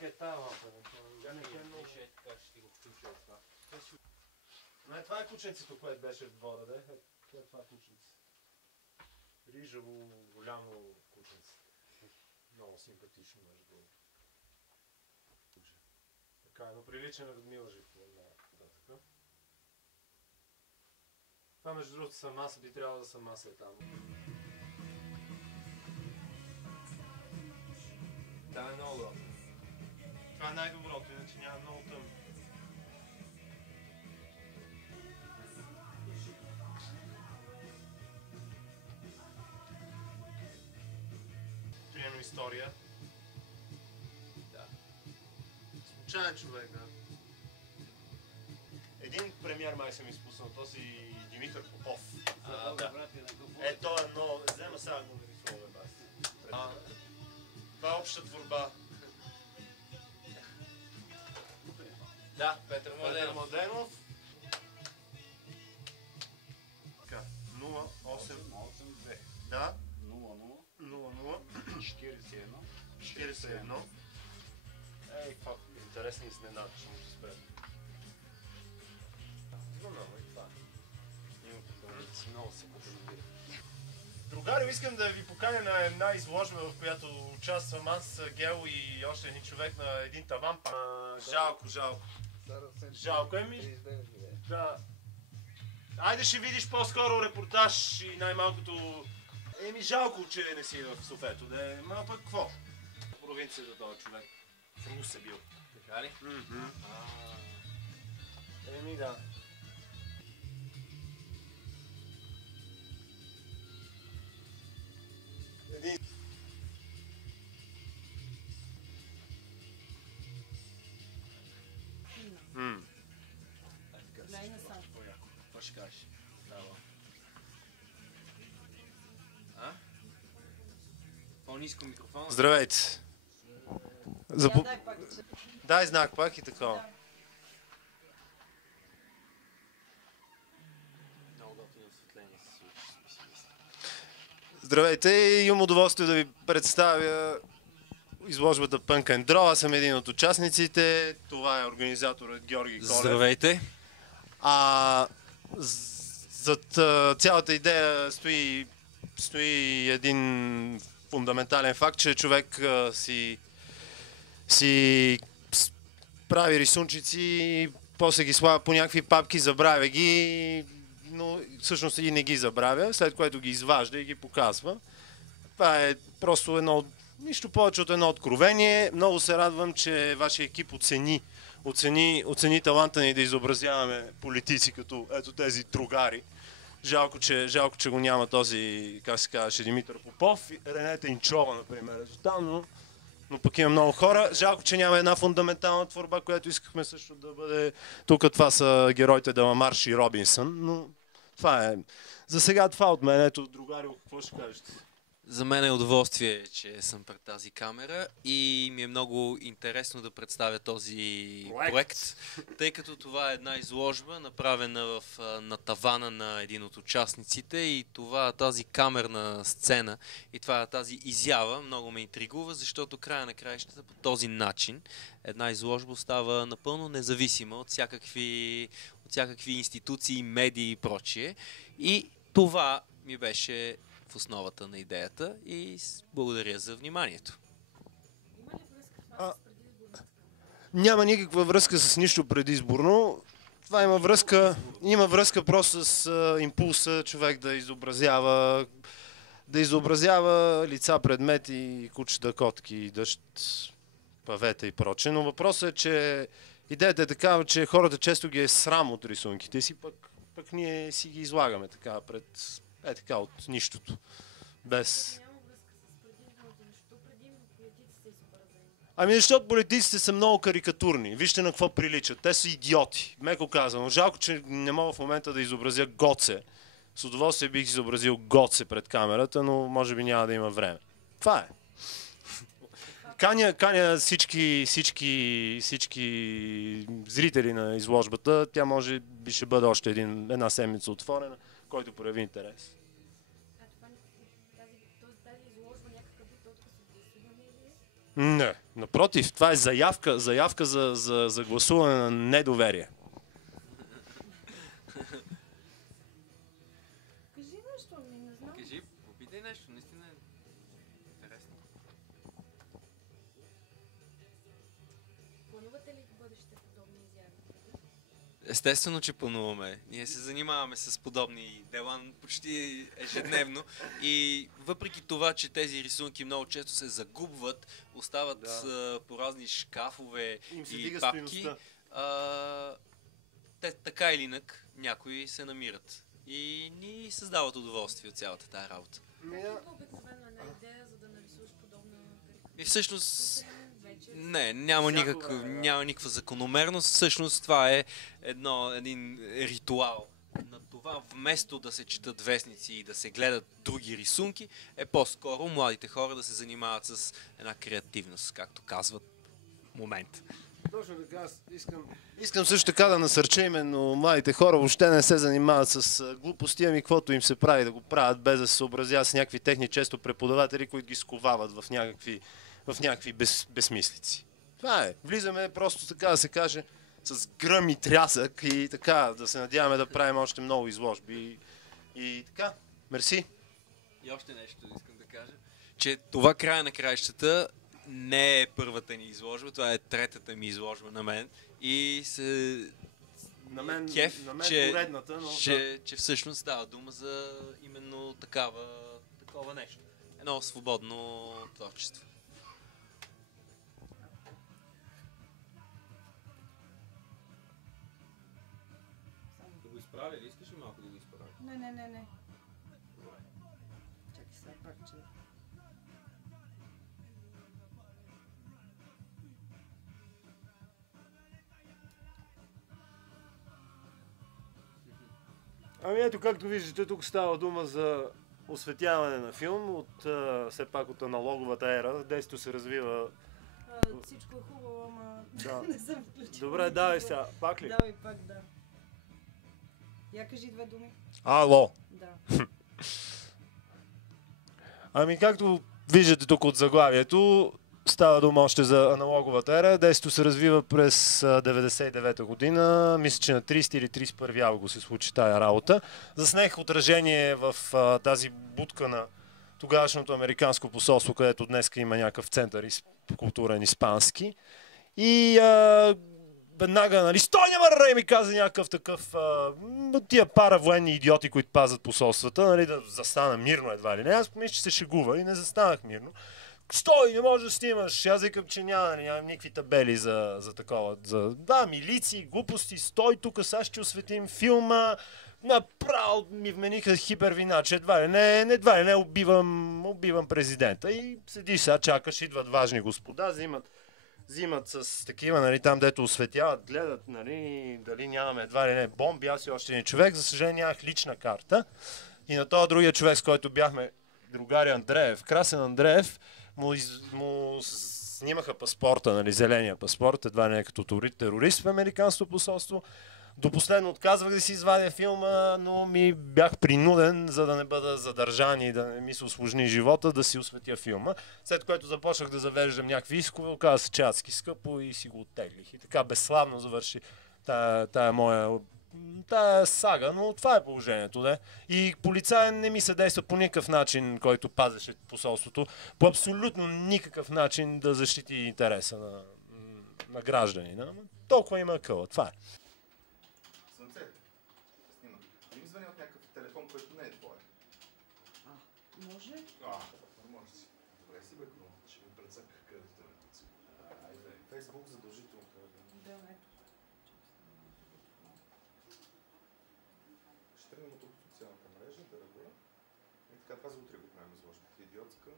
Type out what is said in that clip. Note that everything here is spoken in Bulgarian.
е тази лампа. Не, това е кученцето, което беше в двора, да? Това е кученце. Рижаво, голямо кученце. Много симпатично, между другото. Така, но прилича на Людмила Живкова. Това, между другото, самаса би трябвало да самаса там. Да, е много добро. Това е най-доброто, иначе няма много тъмно. Приемно история. Да. Случайен човек, да. Един премиер май съм изпуснал, този Димитър Попов. Да. То е много... Взема сега го нарисуваме бас. Това е обща творба. Да, Петър Младенов. Така, 082. Да. 00. 41. Ей, какво интересни изненади, ще му се спрем. Много се подробира. Другари, искам да ви поканя на една изложба, в която участвам аз, Гел и още един човек на един таван. Жалко. Жалко, да. Айде ще видиш по-скоро репортаж и най-малкото... жалко, че не си в Софето, да. Ма пък какво? Провинцията този човек. В Русе бил. Така ли? Да. Какво ще кажеш? По-ниско микрофона. Здравейте! Дай знак пак и такова. Здравейте! Имам удоволствие да ви представя изложбата Punk and Draw. Аз съм един от участниците. Това е организаторът Георги Колев. Здравейте! Зад цялата идея стои един фундаментален факт, че човек си прави рисунчици, после ги слага по някакви папки, забравя ги, но всъщност и не ги забравя, след което ги изважда и ги показва. Това е просто нищо повече от едно откровение. Много се радвам, че вашия екип оцени таланта ни да изобразяваме политици като ето тези другари. Жалко, че го няма този, как се казваше, Димитър Попов, Ренета Инчова, например, но пък има много хора. Жалко, че няма една фундаментална творба, която искахме също да бъде тук. Това са героите Деламарш и Робинсън, но това е. За сега това от мен. Ето, другари, какво ще кажете? За мен е удоволствие, че съм пред тази камера и ми е много интересно да представя този проект, тъй като това е една изложба, направена на тавана на един от участниците и тази камерна сцена и тази изява много ме интригува, защото края на краищата по този начин една изложба става напълно независима от всякакви институции, медии и прочие. И това ми беше в основата на идеята и благодаря за вниманието. Няма никаква връзка с нищо предизборно. Това има връзка просто с импулса човек да изобразява лица, предмети, кучета, котки, дъжд, павета и прочее. Но въпросът е, че идеята е такава, че хората често ги е срам от рисунките си, пък ние си ги излагаме така пред... така от нищото. Без... Защото политиците са много карикатурни. Вижте на какво приличат. Те са идиоти. Меко казано. Жалко, че не мога в момента да изобразя Гоце. С удоволствие бих изобразил Гоце пред камерата, но може би няма да има време. Това е. Каня всички зрители на изложбата. Тя може би ще бъде още една седмица отворена, който прояви интерес. Не. Напротив, това е заявка за гласуване на недоверие. Кажи нещо, не знам. Кажи, попитай нещо, наистина е интересно. Планувате ли в бъдеще подобни изяви? Естествено, че плануваме. Ние се занимаваме с подобни дела почти ежедневно и въпреки това, че тези рисунки много често се загубват, остават по разни шкафове и папки, те така или инак някои се намират и ни създават удоволствие от цялата тая работа. Колко обикновено една идея, за да нарисуваш подобна И всъщност вечер? не, няма никаква закономерност. Всъщност това е един ритуал. На това вместо да се четат вестници и да се гледат други рисунки, е по-скоро младите хора да се занимават с една креативност, както казват в момента. Точно така, аз искам също така да насърча именно младите хора, въобще не се занимават с глупости, ами каквото им се прави да го правят, без да се съобразяват с някакви техни често преподаватели, които ги сковават в някакви безсмислици. Това е. Влизаме просто така да се каже с гръм и трясък и така да се надяваме да правим още много изложби и така. Мерси. И още нещо искам да кажа, че това края на краищата не е първата ни изложба, това е третата ми изложба на мен и се На мен че, поредната, но че всъщност става дума за именно такова нещо. Едно свободно творчество. Да го изправя ли? Искаш ли малко да го изправя? Не. Чакай сега пак, че... Ами ето, както виждате, тук става дума за осветяване на филм все пак от аналоговата ера. Действието се развива... Всичко е хубаво, ама Да. не съм включила. Добре, давай сега. Пак ли? Давай пак, да. Я кажи две думи. Ало! Да. Ами както виждате тук от заглавието, става дума още за аналоговата ера. Действието се развива през 99-та година. Мисля, че на 30 или 31 август се случи тая работа. Заснех отражение в тази будка на тогавашното американско посолство, където днес има някакъв център културен испански. И веднага, нали, стой, няма ми каза някакъв такъв, тия пара военни идиоти, които пазят посолствата, нали, да застана мирно едва ли не. Аз помисля, че се шегува и не застанах мирно. Стой, не можеш да снимаш. Аз викам, че нямам никакви табели за такова. Да, милиции, глупости, стой тук, сега ще осветим филма. Направо ми вмениха хипервина, че едва ли не убивам президента. И седиш сега, чакаш, идват важни господа, взимат с такива, нали, там дето осветяват, гледат, нали, дали нямаме едва ли не бомби, аз и още един човек. За съжаление нямах лична карта. И на този другия човек, с който бяхме, другаря Андреев, Красен Андреев, му снимаха паспорта, нали, зеления паспорт, едва не като терорист в американското посолство. До последно отказвах да си извадя филма, но ми бях принуден, за да не бъда задържан и да не ми се усложни живота, да си осветя филма. След което започнах да завеждам някакви искове, оказа се, че адски скъпо и си го оттеглих. И така безславно завърши тая сага, но това е положението, да. И полицай не ми се действа по никакъв начин, който пазеше посолството, по абсолютно никакъв начин да защити интереса на гражданина. Толкова има къла, това е. Слънце, снимам. Не ми звъни от някакъв телефон, който не е твой. Може? Не може си. Добре си, бе, Крум. Ще ми прецъках където те ме пъци. Айде, Фейсбук задължително трябва да има. Да, ето. Ще тръгнем от социалната мрежа, да работя. И така, това за утре го правим изложбата. Идиотска.